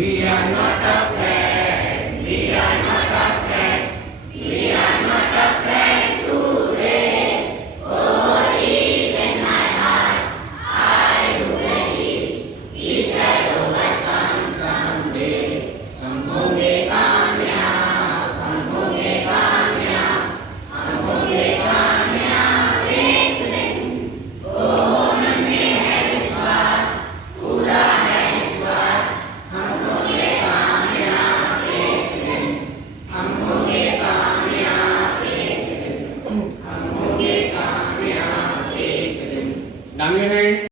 We are not afraid. We are not afraid. We are not afraid today. For deep in my heart, I do believe we shall overcome someday. हम होंगे कामयाब, हम होंगे कामयाब, हम होंगे कामयाब एक दिन। ओ मन में है विश्वास, पूरा है विश्वास। हम होंगे कामयाब एक दिन, हम होंगे कामयाब एक दिन, हम होंगे कामयाब एक दिन। Down your hands.